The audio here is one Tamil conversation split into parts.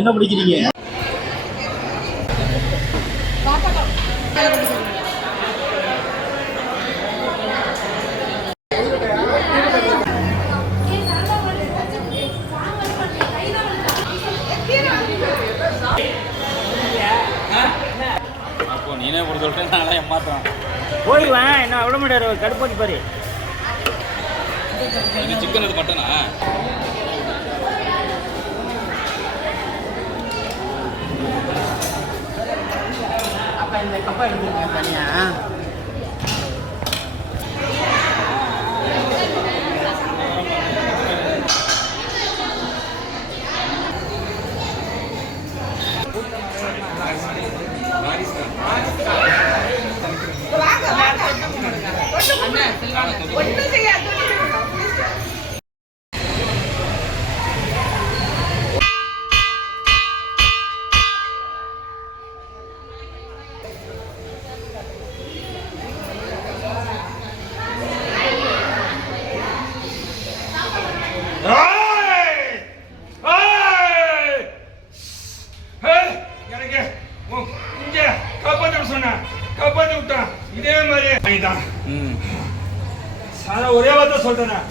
என்ன படிக்கிறீங்க? அப்போ நீனே ஒரு சொல்லிட்டு நான் ஏமாத்துறேன். போயிடுவேன். என்ன விட முடியாது, கடுப்பாட்டி பாரு. இது சிக்கன், இது மட்டனா? அப்போ இந்த கப்பை எடுத்துருங்க தனியா. இதே மாதிரி ஒரே வார்த்தை சொல்றேன்.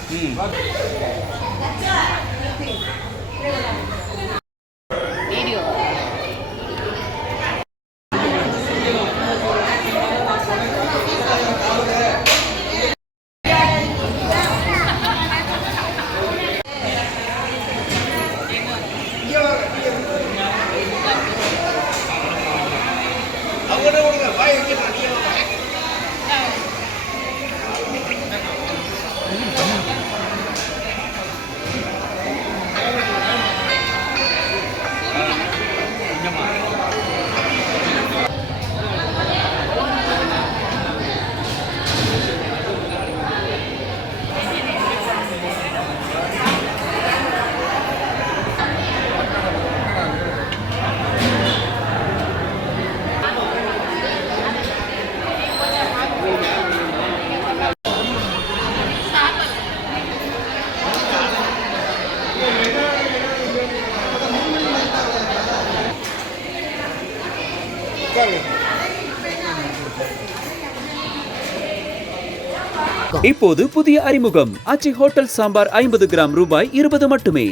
இப்போது புதிய அறிமுகம் ஆச்சி ஹோட்டல் சாம்பார் 50 கிராம் ரூபாய் 20 மட்டுமே.